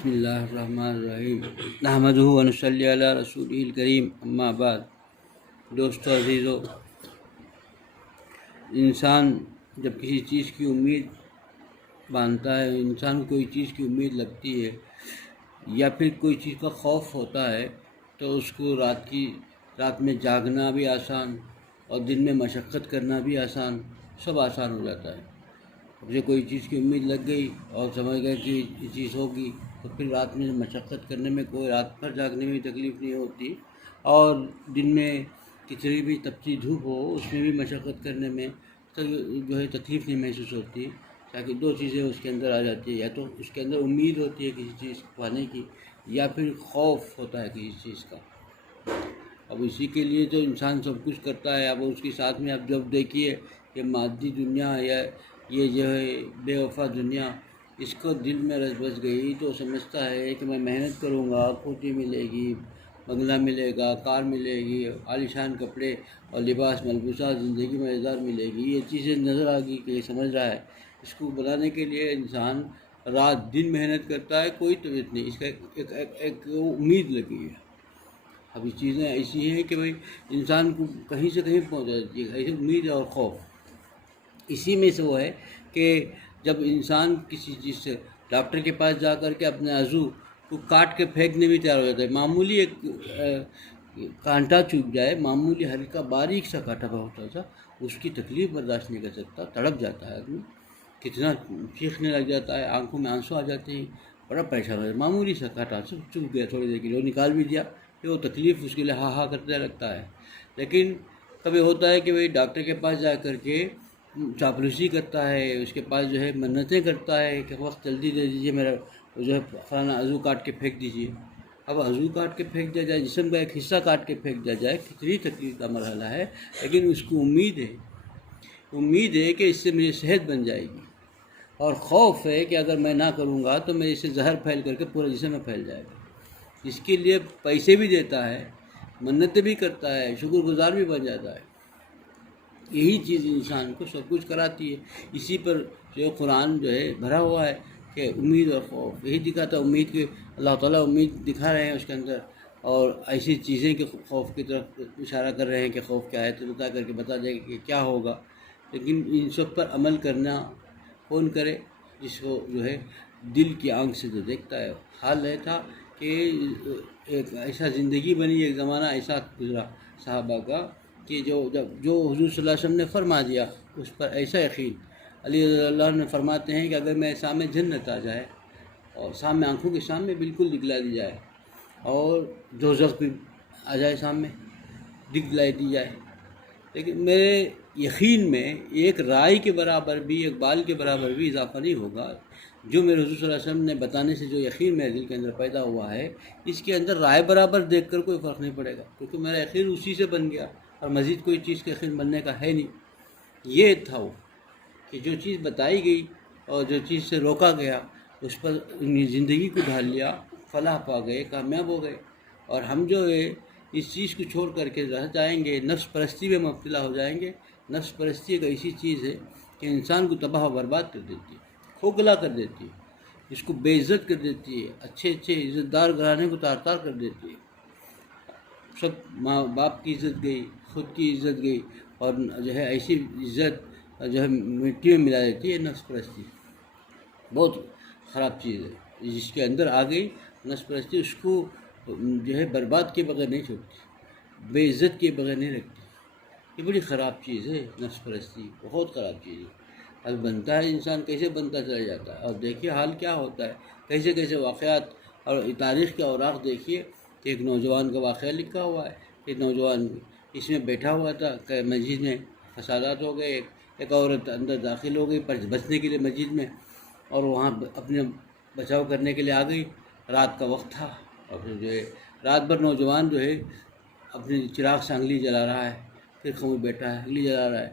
بسم اللہ الرحمن الرحیم نحمدہ و نصلی علی رسولہ الکریم اما بعد۔ دوستو عزیزو، انسان جب کسی چیز کی امید باندھتا ہے، انسان کو کوئی چیز کی امید لگتی ہے یا پھر کوئی چیز کا خوف ہوتا ہے تو اس کو رات میں جاگنا بھی آسان اور دن میں مشقت کرنا بھی آسان، سب آسان ہو جاتا ہے۔ مجھے کوئی چیز کی امید لگ گئی اور سمجھ گئے کہ یہ چیز ہوگی تو پھر رات میں مشقت کرنے میں، کوئی رات بھر جاگنے میں تکلیف نہیں ہوتی، اور دن میں کتنی بھی تپتی دھوپ ہو اس میں بھی مشقت کرنے میں تکلیف نہیں محسوس ہوتی، تاکہ دو چیزیں اس کے اندر آ جاتی ہے، یا تو اس کے اندر امید ہوتی ہے کسی چیز پانے کی، یا پھر خوف ہوتا ہے کسی چیز کا۔ اب اسی کے لیے تو انسان سب کچھ کرتا ہے۔ اب اس کے ساتھ میں اب جب دیکھیے کہ مادی دنیا یا یہ جو ہے بے وفا دنیا، اس کو دل میں رس بس گئی تو سمجھتا ہے کہ میں محنت کروں گا، کوٹھی ملے گی، بنگلہ ملے گا، کار ملے گی، عالیشان کپڑے اور لباس ملبوسات زندگی میں مزیدار ملے گی، یہ چیزیں نظر آ گئی کہ یہ سمجھ رہا ہے۔ اس کو بنانے کے لیے انسان رات دن محنت کرتا ہے، کوئی طبیعت نہیں، اس کا ایک امید لگی ہے۔ اب یہ چیزیں ایسی ہیں کہ بھئی انسان کو کہیں سے کہیں پہنچ جاتی ہے، ایسی امید اور خوف۔ اسی میں سے وہ ہے کہ جب انسان کسی چیز سے ڈاکٹر کے پاس جا کر کے اپنے عضو کو کاٹ کے پھینکنے بھی تیار ہو جاتا ہے، معمولی ایک کانٹا چوب جائے، معمولی ہلکا باریک سا کانٹا ہوتا تھا، اس کی تکلیف برداشت نہیں کر سکتا، تڑپ جاتا ہے آدمی، کتنا چیخنے لگ جاتا ہے، آنکھوں میں آنسو آ جاتے ہیں، بڑا پریشان ہو جاتا ہے۔ معمولی سا کانٹا چوب گیا، تھوڑی دیر کے لیے نکال بھی دیا کہ وہ تکلیف اس کے لیے ہا ہا کرتے لگتا ہے۔ لیکن کبھی ہوتا ہے کہ بھئی ڈاکٹر کے پاس جا کر کے چاپلوسی کرتا ہے، اس کے پاس جو ہے منتیں کرتا ہے کہ وقت جلدی دے دیجیے، میرا جو ہے فلانا عضو کاٹ کے پھینک دیجیے۔ اب عضو کاٹ کے پھینک دیا جائے، جسم کا ایک حصہ کاٹ کے پھینک دیا جائے، کتنی تکلیف کا مرحلہ ہے، لیکن اس کو امید ہے کہ اس سے میری صحت بن جائے گی، اور خوف ہے کہ اگر میں نہ کروں گا تو میرے سے زہر پھیل کر کے پورے جسم میں پھیل جائے گا۔ اس کے لیے پیسے بھی دیتا ہے، منتیں بھی کرتا ہے، شکر گزار بھی بن جاتا ہے۔ یہی چیز انسان کو سب کچھ کراتی ہے۔ اسی پر جو قرآن جو ہے بھرا ہوا ہے کہ امید اور خوف، یہی دکھاتا ہے امید کے، اللہ تعالیٰ امید دکھا رہے ہیں اس کے اندر، اور ایسی چیزیں کہ خوف کی طرف اشارہ کر رہے ہیں کہ خوف کیا ہے، تو بتا کر کے بتا دے کہ کیا ہوگا۔ لیکن ان سب پر عمل کرنا کون کرے؟ جس کو جو ہے دل کی آنکھ سے جو دیکھتا ہے۔ حال یہ تھا کہ ایک ایسا زندگی بنی، ایک زمانہ ایسا گزرا صحابہ کا کہ جو حضور صلی اللہ علیہ وسلم نے فرما دیا اس پر ایسا یقین۔ علی رضی اللہ عنہ فرماتے ہیں کہ اگر میرے سامنے جنت آ جائے اور سامنے آنکھوں کے سامنے بالکل دکھلا دی جائے، اور دوزخ بھی آ جائے سامنے دکھلائی دی جائے، لیکن میرے یقین میں ایک رائے کے برابر بھی، ایک بال کے برابر بھی اضافہ نہیں ہوگا۔ جو میرے حضور صلی اللہ علیہ وسلم نے بتانے سے جو یقین میرے دل کے اندر پیدا ہوا ہے، اس کے اندر رائے برابر دیکھ کر کوئی فرق نہیں پڑے گا، کیونکہ میرا یقین اسی سے بن گیا، اور مزید کوئی چیز کا یقین بننے کا ہے نہیں۔ یہ تھا وہ کہ جو چیز بتائی گئی اور جو چیز سے روکا گیا، اس پر زندگی کو ڈھال لیا، فلاح پا گئے، کامیاب ہو گئے۔ اور ہم جو ہے اس چیز کو چھوڑ کر کے رہ جائیں گے، نفس پرستی میں مبتلا ہو جائیں گے۔ نفس پرستی ایک ایسی چیز ہے کہ انسان کو تباہ و برباد کر دیتی ہے، کھوکھلا کر دیتی ہے، اس کو بے عزت کر دیتی ہے، اچھے عزت دار گھرانے کو تار تار کر دیتی ہے۔ سب ماں باپ کی عزت گئی، خود کی عزت گئی، اور جو ہے ایسی عزت جو ہے مٹی میں ملا دیتی ہے۔ نفس پرستی بہت خراب چیز ہے، جس کے اندر آ گئی نفس پرستی، اس کو جو ہے برباد کے بغیر نہیں چھوڑتی، بے عزت کے بغیر نہیں رکھتی۔ یہ بڑی خراب چیز ہے نفس پرستی، بہت خراب چیز ہے۔ اب بنتا ہے انسان، کیسے بنتا چلا جاتا ہے، اور دیکھیے حال کیا ہوتا ہے، کیسے کیسے واقعات، اور تاریخ کے اوراق دیکھیے کہ ایک نوجوان کا واقعہ لکھا ہوا ہے کہ نوجوان اس میں بیٹھا ہوا تھا کہ مسجد میں فسادات ہو گئے، ایک عورت اندر داخل ہو گئی بچنے کے لیے مسجد میں، اور وہاں اپنے بچاؤ کرنے کے لیے آ گئی، رات کا وقت تھا، اور پھر جو ہے رات بھر نوجوان جو ہے اپنی چراغ سے انگلی جلا رہا ہے، پھر خاموش بیٹھا ہے، انگلی جلا رہا ہے،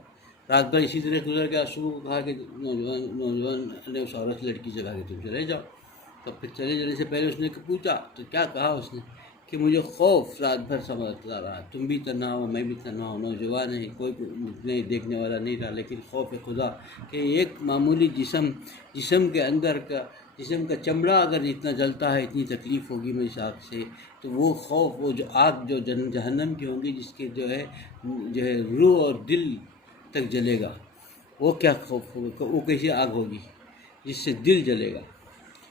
رات بھر اسی طرح گزر گیا۔ صبح کو کہا کہ نوجوان نے اس عورت لڑکی سے کہا کہ تم چلے جاؤ، تب پھر چلے جانے سے پہلے اس نے پوچھا تو کیا کہا اس نے کہ مجھے خوف رات بھر سنبھالتا رہا، تم بھی تنہا ہو، میں بھی تنہا ہوں، نوجوان ہے، کوئی نہیں دیکھنے والا نہیں رہا، لیکن خوف خدا کہ ایک معمولی جسم کے اندر کا جسم کا چمڑا اگر اتنا جلتا ہے، اتنی تکلیف ہوگی میری آگ سے، تو وہ خوف، وہ جو آگ جو جہنم کی ہوں گی، جس کے جو ہے روح اور دل تک جلے گا، وہ کیا خوف ہوگا، وہ کیسی آگ ہوگی جس سے دل جلے گا۔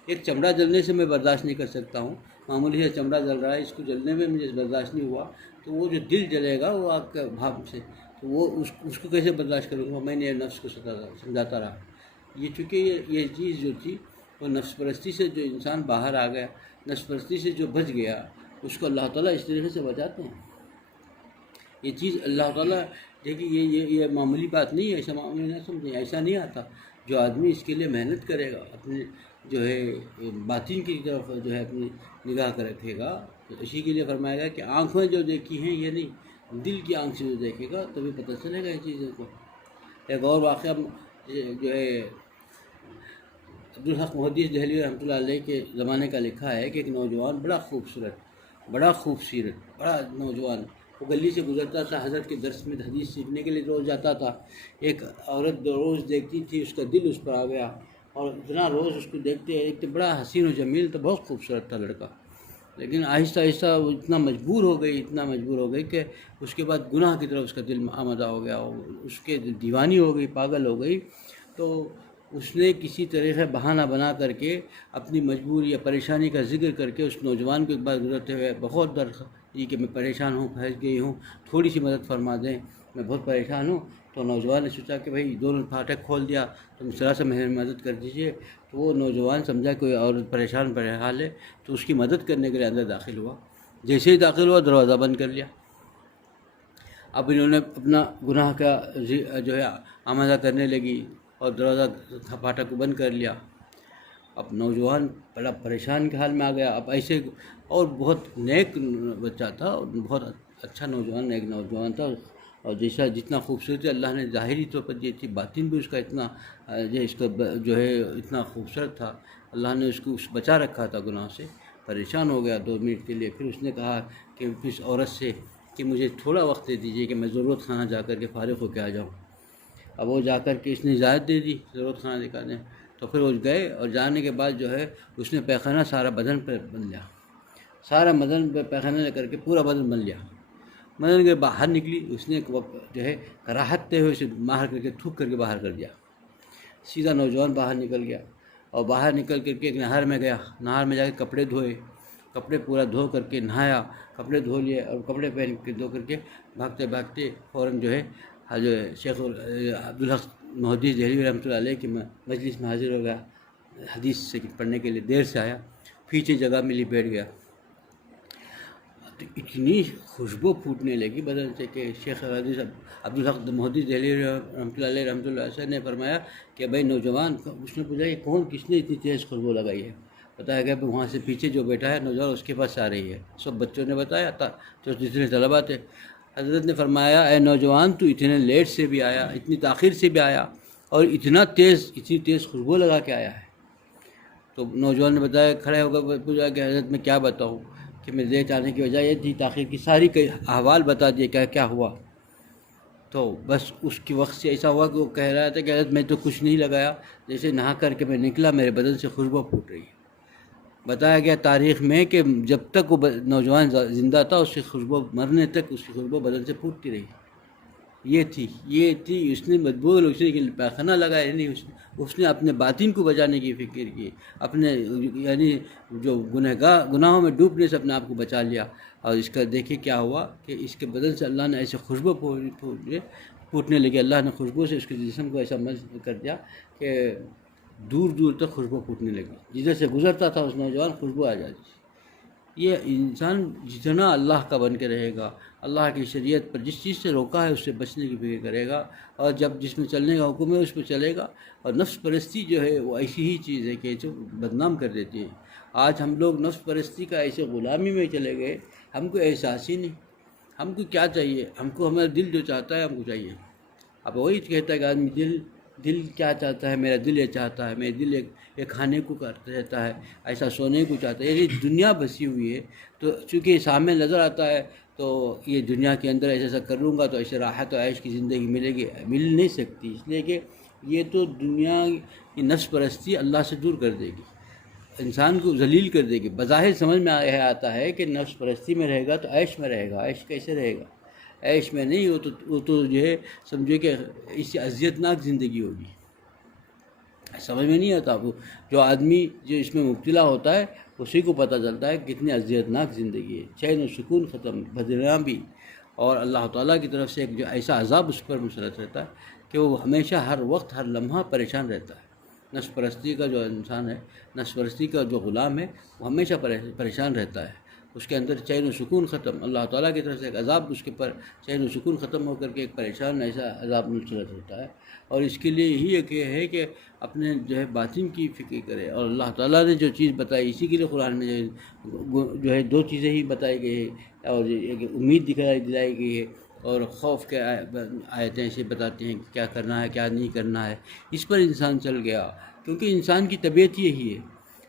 ایک چمڑا جلنے سے میں برداشت نہیں کر سکتا ہوں، معمولی ہے چمڑا جل رہا ہے، اس کو جلنے میں مجھے برداشت نہیں ہوا، تو وہ جو دل جلے گا وہ آگ کا بھاپ سے، تو وہ اس کو کیسے برداشت کروں گا؟ میں نے نفس کو سمجھاتا رہا۔ یہ چونکہ یہ چیز جو تھی وہ نفس پرستی سے جو انسان باہر آ گیا، نفس پرستی سے جو بچ گیا، اس کو اللہ تعالیٰ اس طریقے سے بچاتے ہیں۔ یہ چیز اللہ تعالیٰ، دیکھیے یہ معمولی بات نہیں ہے، ایسا معمولی نہ سمجھیں، ایسا نہیں آتا۔ جو آدمی اس کے لیے محنت کرے گا، اپنے جو ہے باطن کی طرف جو ہے اپنی نگاہ کر رکھے گا، تو اسی کے لیے فرمایا گیا کہ آنکھوں جو دیکھی ہیں یہ نہیں، دل کی آنکھ سے جو دیکھے گا تبھی پتہ چلے گا ان چیزوں کو۔ ایک اور واقعہ جو ہے عبدالحق محدث دہلوی رحمۃ اللہ علیہ کے زمانے کا لکھا ہے کہ ایک نوجوان بڑا خوبصورت، بڑا خوبصورت، بڑا نوجوان، وہ گلی سے گزرتا تھا، حضرت کے درس میں حدیث سیکھنے کے لیے روز جاتا تھا۔ ایک عورت روز دیکھتی تھی، اس کا دل اس پر آ گیا، اور اتنا روز اس کو دیکھتے دیکھتے بڑا حسین و جمیل تھا، بہت خوبصورت تھا لڑکا، لیکن آہستہ آہستہ وہ اتنا مجبور ہو گئی کہ اس کے بعد گناہ کی طرف اس کا دل آمادہ ہو گیا، اس کے دیوانی ہو گئی، پاگل ہو گئی۔ تو اس نے کسی طریقے بہانہ بنا کر کے اپنی مجبوری یا پریشانی کا ذکر کر کے اس نوجوان کو ایک بار گزرتے ہوئے بہت درد دی کہ میں پریشان ہوں، پھنس گئی ہوں، تھوڑی سی مدد فرما دیں، میں بہت پریشان ہوں۔ تو نوجوان نے سوچا کہ بھائی دونوں پھاٹک کھول دیا، تم ذرا سا میری مدد کر دیجیے۔ تو وہ نوجوان سمجھا کوئی عورت پریشان حال ہے، تو اس کی مدد کرنے کے لیے اندر داخل ہوا۔ جیسے ہی داخل ہوا دروازہ بند کر لیا۔ اب انہوں نے اپنا گناہ کا جو ہے آمادہ کرنے لگی اور دروازہ پھاٹک کو بند کر لیا۔ اب نوجوان بڑا پریشان کے حال میں آ گیا۔ اب ایسے اور بہت نیک بچہ تھا، اور بہت اچھا نوجوان، نیک نوجوان تھا، اور جتنا خوبصورتی اللہ نے ظاہری طور پر دی تھی، باطن بھی اس کا اتنا اس کا جو ہے اتنا خوبصورت تھا، اللہ نے اس کو بچا رکھا تھا گناہ سے۔ پریشان ہو گیا 2 منٹ کے لیے، پھر اس نے کہا کہ اس عورت سے کہ مجھے تھوڑا وقت دے دیجیے کہ میں ضرورت خانہ جا کر کے فارغ ہو کے آ جاؤں۔ اب وہ جا کر کے اس نے اجازت دے دی ضرورت خانہ دکھا دیں، تو پھر وہ گئے، اور جانے کے بعد جو ہے اس نے پیخانہ سارا بدن پہ بن لیا، سارا بدن پہ پیخانہ لے کر کے پورا بدن بن لیا۔ بدن کے باہر نکلی، اس نے ایک وقت جو ہے کراہتے ہوئے اسے باہر کر کے تھوک کر کے باہر کر دیا۔ سیدھا نوجوان باہر نکل گیا، اور باہر نکل کر کے ایک نہر میں گیا، نہر میں جا کے کپڑے دھوئے، کپڑے پورا دھو کر کے نہایا، کپڑے دھو لیے، اور کپڑے پہن کے دھو کر کے بھاگتے بھاگتے فوراً جو ہے شیخ عبدالحق محدث دہلوی رحمۃ اللہ علیہ کی مجلس میں حاضر ہو گیا، حدیث سے پڑھنے کے لیے دیر سے آیا، پیچھے جگہ ملی بیٹھ گیا۔ تو اتنی خوشبو پھوٹنے لگی بدن سے کہ شیخ عبدالحق محدث دہلوی رحمۃ اللہ علیہ نے فرمایا کہ بھائی نوجوان، اس نے پوچھا یہ کس نے اتنی تیز خوشبو لگائی ہے؟ بتایا گیا کہ وہاں سے پیچھے جو بیٹھا ہے نوجوان، اس کے پاس آ رہی ہے۔ سب بچوں نے بتایا تھا، تو جتنے طلباء تھے، حضرت نے فرمایا اے نوجوان، تو اتنے لیٹ سے بھی آیا، اتنی تاخیر سے بھی آیا، اور اتنی تیز خوشبو لگا کے آیا ہے۔ تو نوجوان نے بتایا، کھڑے ہو کر پوچھا کہ حضرت میں کیا بتاؤں کہ میں لیٹ آنے کی وجہ یہ تھی، تاخیر کی ساری احوال بتا دیے کیا ہوا۔ تو بس اس کے وقت سے ایسا ہوا کہ وہ کہہ رہا تھا کہ حضرت میں تو کچھ نہیں لگایا، جیسے نہا کر کے میں نکلا میرے بدن سے خوشبو پھوٹ رہی ہے۔ بتایا گیا تاریخ میں کہ جب تک وہ نوجوان زندہ تھا، اس کی خوشبو مرنے تک اس کی خوشبو بدن سے پھوٹتی رہی۔ یہ تھی اس نے مجبور، اس نے پیخانہ لگایا نہیں، اس نے اپنے باطن کو بچانے کی فکر کی، اپنے یعنی جو گناہوں میں ڈوبنے سے اپنے آپ کو بچا لیا۔ اور اس کا دیکھیں کیا ہوا کہ اس کے بدن سے اللہ نے ایسے خوشبو پھوٹنے لگی، اللہ نے خوشبو سے اس کے جسم کو ایسا مس کر دیا کہ دور دور تک خوشبو پھوٹنے لگی، جدھر سے گزرتا تھا اس نوجوان خوشبو آ جاتی۔ یہ انسان جتنا اللہ کا بن کے رہے گا، اللہ کی شریعت پر جس چیز سے روکا ہے اس سے بچنے کی فکر کرے گا، اور جب جس میں چلنے کا حکم ہے اس پہ چلے گا۔ اور نفس پرستی جو ہے وہ ایسی ہی چیز ہے کہ جو بدنام کر دیتی ہے۔ آج ہم لوگ نفس پرستی کا ایسے غلامی میں چلے گئے، ہم کو احساس ہی نہیں، ہم کو کیا چاہیے، ہم کو ہمارا دل جو چاہتا ہے ہم کو چاہیے۔ اب وہی کہتا ہے کہ آدمی دل کیا چاہتا ہے، میرا دل یہ چاہتا ہے، میرا دل ایک کھانے کو کرتا رہتا ہے، ایسا سونے کو چاہتا ہے۔ یہ دنیا بسی ہوئی ہے، تو چونکہ سامنے نظر آتا ہے، تو یہ دنیا کے اندر ایسا کر لوں گا تو ایسے راحت و عیش کی زندگی ملے گی، مل نہیں سکتی، اس لیے کہ یہ تو دنیا کی نفس پرستی اللہ سے دور کر دے گی۔ انسان کو ذلیل کر دے گی۔ بظاہر سمجھ میں یہ آتا ہے کہ نفس پرستی میں رہے گا تو عیش میں رہے گا، عیش کیسے رہے گا؟ عیش میں نہیں، وہ تو جو ہے سمجھے کہ اس سے اذیت ناک زندگی ہوگی۔ سمجھ میں نہیں آتا، وہ جو آدمی جو اس میں مبتلا ہوتا ہے اسی کو پتہ چلتا ہے کتنی اذیت ناک زندگی ہے، چین و سکون ختم، بدنام بھی، اور اللہ تعالیٰ کی طرف سے ایک جو ایسا عذاب اس پر مسلط رہتا ہے کہ وہ ہمیشہ ہر وقت ہر لمحہ پریشان رہتا ہے۔ نفس پرستی کا جو انسان ہے، نفس پرستی کا جو غلام ہے، وہ ہمیشہ پریشان رہتا ہے، اس کے اندر چین و سکون ختم، اللہ تعالیٰ کی طرف سے ایک عذاب اس کے پر چین و سکون ختم ہو کر کے ایک پریشان ایسا عذاب مسلط ہوتا ہے۔ اور اس کے لیے یہی ایک ہے کہ اپنے جو ہے باطن کی فکر کرے، اور اللہ تعالیٰ نے جو چیز بتائی اسی کے لیے قرآن میں جو ہے دو چیزیں ہی بتائی گئی ہے، اور ایک امید دلائی گئی ہے، اور خوف کے آیتیں ایسے بتاتی ہیں کہ کیا کرنا ہے کیا نہیں کرنا ہے۔ اس پر انسان چل گیا، کیونکہ انسان کی طبیعت یہی ہے،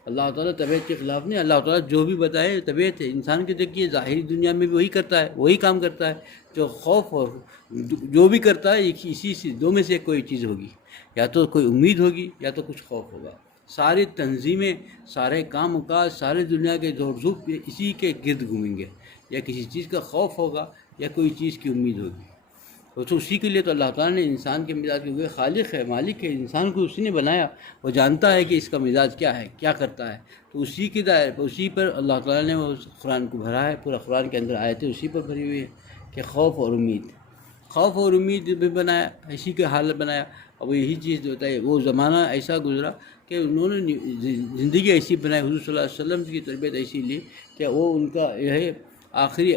اللہ تعالیٰ طبیعت کے خلاف نہیں، اللہ تعالیٰ جو بھی بتائے طبیعت ہے انسان کے۔ دیکھیے ظاہری دنیا میں بھی وہی کرتا ہے، وہی کام کرتا ہے، جو خوف اور جو بھی کرتا ہے اسی سے دو میں سے کوئی چیز ہوگی، یا تو کوئی امید ہوگی یا تو کچھ خوف ہوگا۔ ساری تنظیمیں، سارے کام و کاج، سارے دنیا کے دور دھوپ اسی کے گرد گھومیں گے، یا کسی چیز کا خوف ہوگا یا کوئی چیز کی امید ہوگی۔ تو اسی کے لیے تو اللہ تعالیٰ نے انسان کے مزاج کے ہوئے خالق ہے، مالک ہے، انسان کو اسی نے بنایا، وہ جانتا ہے کہ اس کا مزاج کیا ہے، کیا کرتا ہے، تو اسی کے اسی پر اللہ تعالیٰ نے وہ قرآن کو بھرا ہے، پورا قرآن کے اندر آیتیں اسی پر بھری ہوئی ہے کہ خوف اور امید بھی بنایا، اسی کے حالت بنایا۔ اب یہی چیز جو ہوتا ہے، وہ زمانہ ایسا گزرا کہ انہوں نے زندگی ایسی بنائی، حضور صلی اللہ علیہ وسلم کی تربیت ایسی لی کہ وہ ان کا یہ آخری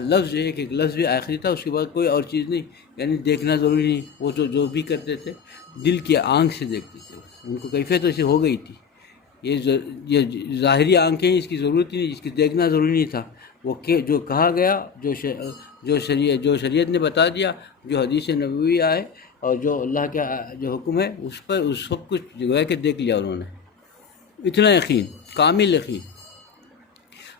لفظ جو ہے کہ لفظ بھی آخری تھا، اس کے بعد کوئی اور چیز نہیں، یعنی دیکھنا ضروری نہیں، وہ تو جو بھی کرتے تھے دل کی آنکھ سے دیکھتے تھے، ان کو کیفیت ایسی ہو گئی تھی۔ یہ ظاہری آنکھیں اس کی ضرورت ہی نہیں، اس کی دیکھنا ضروری نہیں تھا، وہ جو کہا گیا، جو شریعت نے بتا دیا، جو حدیث نبوی آئے، اور جو اللہ کا جو حکم ہے اس پر اس سب کچھ جو کہ دیکھ لیا انہوں نے۔ اتنا یقین، کامل یقین،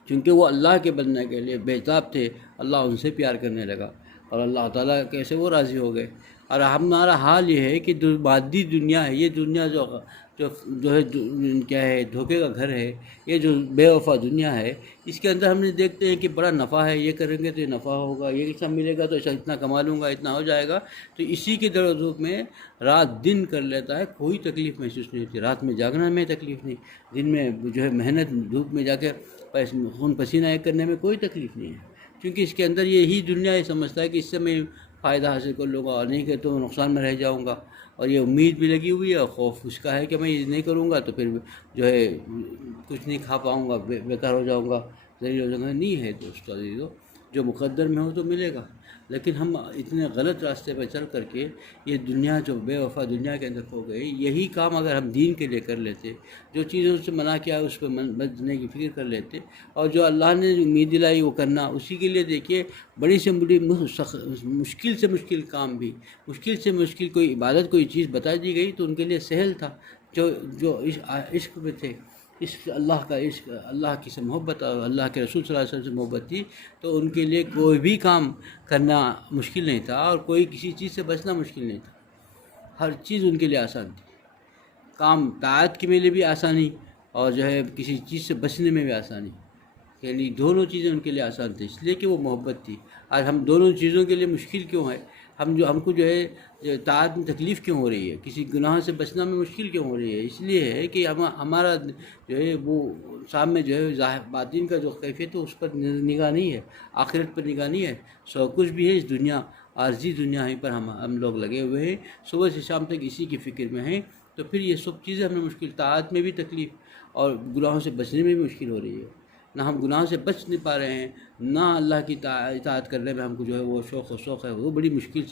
چونکہ وہ اللہ کے بننے کے لیے بےتاب تھے، اللہ ان سے پیار کرنے لگا، اور اللہ تعالیٰ کیسے وہ راضی ہو گئے۔ اور ہمارا حال یہ ہے کہ مادی دنیا ہے، یہ دنیا جو ہے کیا ہے، دھوکے کا گھر ہے، یہ جو بے وفا دنیا ہے، اس کے اندر ہم نے دیکھتے ہیں کہ بڑا نفع ہے، یہ کریں گے تو یہ نفع ہوگا، یہ سب ملے گا تو اتنا کما لوں گا، اتنا ہو جائے گا، تو اسی کے در و دھوپ میں رات دن کر لیتا ہے، کوئی تکلیف محسوس نہیں ہوتی، رات میں جاگنا میں تکلیف نہیں، دن میں جو ہے محنت دھوپ میں جا کے خون پسینہ ایک کرنے میں کوئی تکلیف نہیں ہے، کیونکہ اس کے اندر یہی دنیا یہ سمجھتا ہے کہ اس سے میں فائدہ حاصل کر لوں گا، اور نہیں کہ تو نقصان میں رہ جاؤں گا، اور یہ امید بھی لگی ہوئی ہے، اور خوف اس کا ہے کہ میں یہ نہیں کروں گا تو پھر جو ہے کچھ نہیں کھا پاؤں گا، بیکار ہو جاؤں گا، ذلیل ہو جاؤں گا۔ نہیں ہے دوستو عزیزو، جو مقدر میں ہو تو ملے گا، لیکن ہم اتنے غلط راستے پہ چل کر کے یہ دنیا جو بے وفا دنیا کے اندر ہو گئی، یہی کام اگر ہم دین کے لیے کر لیتے، جو چیزوں سے منع کیا ہے اس پہ بچنے کی فکر کر لیتے، اور جو اللہ نے جو امید دلائی وہ کرنا، اسی کے لیے دیکھیے بڑی سے بڑی مشکل سے مشکل کام بھی، مشکل سے مشکل کوئی عبادت کوئی چیز بتا دی گئی تو ان کے لیے سہل تھا، جو عشق میں تھے، عشق اللہ کا عشق، اللہ کی سے محبت اور اللہ کے رسول صلی اللہ علیہ وسلم سے محبت تھی، تو ان کے لیے کوئی بھی کام کرنا مشکل نہیں تھا، اور کوئی کسی چیز سے بچنا مشکل نہیں تھا، ہر چیز ان کے لیے آسان تھی، کام طاعت کے لیے بھی آسانی، اور جو ہے کسی چیز سے بچنے میں بھی آسانی، یعنی دونوں چیزیں ان کے لیے آسان تھی، اس لیے کہ وہ محبت تھی۔ آج ہم دونوں چیزوں کے لیے مشکل کیوں ہے، ہم کو جو ہے طاعت میں تکلیف کیوں ہو رہی ہے، کسی گناہ سے بچنا میں مشکل کیوں ہو رہی ہے؟ اس لیے ہے کہ ہمارا جو ہے وہ سامنے جو ہے باطن کا جو کیفیت ہے اس پر نگاہ نہیں ہے، آخرت پر نگاہ نہیں ہے، سب کچھ بھی ہے اس دنیا، عارضی دنیا ہی پر ہم لوگ لگے ہوئے ہیں، صبح سے شام تک اسی کی فکر میں ہیں، تو پھر یہ سب چیزیں ہمیں مشکل، طاعت میں بھی تکلیف اور گناہوں سے بچنے میں بھی مشکل ہو رہی ہے، نہ ہم گناہوں سے بچ نہیں پا رہے ہیں، نہ اللہ کی اطاعت کرنے میں ہم کو جو ہے وہ شوق ہے، وہ بڑی مشکل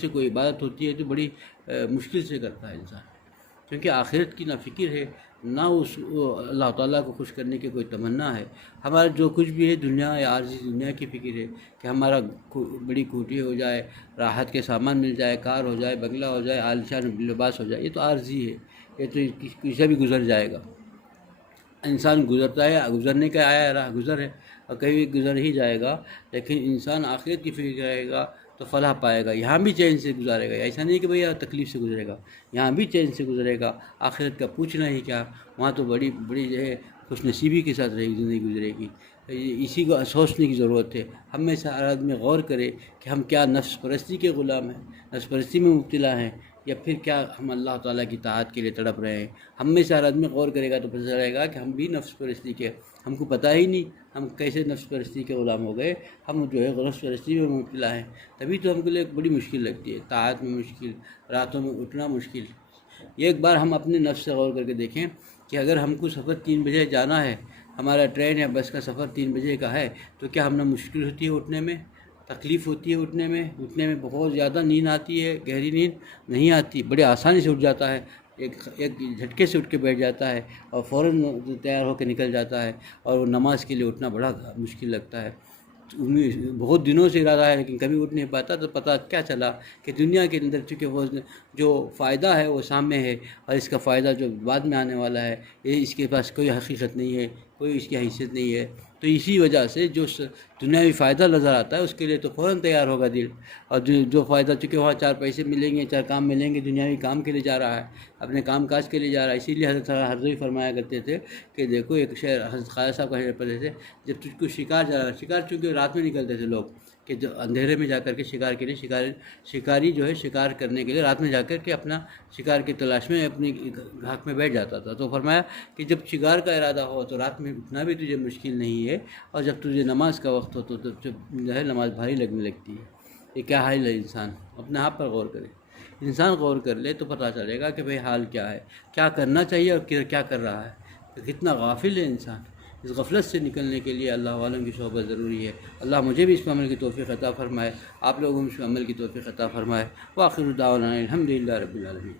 سے کوئی عبادت ہوتی ہے تو بڑی مشکل سے کرتا ہے انسان، کیونکہ آخرت کی نہ فکر ہے، نہ اللہ تعالیٰ کو خوش کرنے کی کوئی تمنا ہے، ہمارا جو کچھ بھی ہے دنیا یا عارضی دنیا کی فکر ہے کہ ہمارا بڑی کوٹھی ہو جائے، راحت کے سامان مل جائے، کار ہو جائے، بنگلہ ہو جائے، عالیشان لباس ہو جائے، یہ تو عارضی ہے، یہ تو کسی بھی گزر جائے گا، انسان گزرتا ہے، گزرنے کا آیا راہ گزر ہے، اور کہیں بھی گزر ہی جائے گا، لیکن انسان آخرت کی فکر کرے گا، تو فلاح پائے گا، یہاں بھی چین سے گزارے گا، ایسا نہیں کہ بھئی تکلیف سے گزرے گا، یہاں بھی چین سے گزرے گا، آخرت کا پوچھنا ہی کیا، وہاں تو بڑی بڑی جو ہے خوش نصیبی کے ساتھ رہے زندگی گزرے گی۔ اسی کو سوچنے کی ضرورت ہے، ہم میں سے ہر آدمی غور کرے کہ ہم کیا نفس پرستی کے غلام ہیں، نفس پرستی میں مبتلا ہیں، یا پھر کیا ہم اللہ تعالیٰ کی طاعت کے لیے تڑپ رہے ہیں۔ ہم میں سے ہر آدمی غور کرے گا تو پتہ چلے گا کہ ہم بھی نفس پرستی کے، ہم کو پتہ ہی نہیں ہم کیسے نفس پرستی کے غلام ہو گئے، ہم جو ہے نفس پرستی میں مبتلا ہیں۔ تبھی تو ہم کو لیے بڑی مشکل لگتی ہے، طاعت میں مشکل، راتوں میں اٹھنا مشکل۔ یہ ایک بار ہم اپنے نفس سے غور کر کے دیکھیں کہ اگر ہم کو سفر 3 بجے جانا ہے، ہمارا ٹرین یا بس کا سفر 3 بجے کا ہے، تو کیا ہم نے مشکل ہوتی ہے اٹھنے میں، تکلیف ہوتی ہے اٹھنے میں بہت زیادہ نیند آتی ہے، گہری نیند نہیں آتی، بڑے آسانی سے اٹھ جاتا ہے، ایک جھٹکے سے اٹھ کے بیٹھ جاتا ہے اور فوراً تیار ہو کے نکل جاتا ہے، اور وہ نماز کے لیے اٹھنا بڑا مشکل لگتا ہے۔ بہت دنوں سے ارادہ ہے لیکن کبھی اٹھ نہیں پاتا، تو پتہ کیا چلا کہ دنیا کے اندر چونکہ وہ جو فائدہ ہے وہ سامنے ہے، اور اس کا فائدہ جو بعد میں آنے والا ہے یہ اس کے پاس کوئی حقیقت نہیں ہے، کوئی اس کی حیثیت نہیں ہے۔ تو اسی وجہ سے جو دنیاوی فائدہ نظر آتا ہے اس کے لیے تو فوراً تیار ہوگا دل، اور جو فائدہ چونکہ وہاں 4 پیسے ملیں گے، 4 کام ملیں گے، دنیاوی کام کے لیے جا رہا ہے، اپنے کام کاج کے لیے جا رہا ہے۔ اسی لیے حضرت حضرت فرمایا کرتے تھے کہ دیکھو ایک شعر حضرت خواجہ صاحب کا شعر پڑھتے تھے، جب تجھ کو شکار جا رہا ہے، شکار چونکہ رات میں نکلتے تھے لوگ، کہ جو اندھیرے میں جا کر کے شکار کے لیے شکاری جو ہے شکار کرنے کے لیے رات میں جا کر کے اپنا شکار کی تلاش میں اپنی گھاٹ میں بیٹھ جاتا تھا، تو فرمایا کہ جب شکار کا ارادہ ہو تو رات میں اٹھنا بھی تجھے مشکل نہیں ہے، اور جب تجھے نماز کا وقت ہو تو جو ہے نماز بھاری لگنے لگتی ہے۔ یہ کیا حال ہے، انسان اپنے آپ پر غور کرے، انسان غور کر لے تو پتہ چلے گا کہ بھئی حال کیا ہے، کیا کرنا چاہیے اور کیا کر رہا ہے، کتنا غافل ہے انسان۔ اس غفلت سے نکلنے کے لیے اللہ عالم کی صحبت ضروری ہے۔ اللہ مجھے بھی اس پر عمل کی توفیق عطا فرمائے، آپ لوگوں کو اس پر عمل کی توفیق عطا فرمائے۔ وآخر دعوانا الحمدللہ رب العالمین۔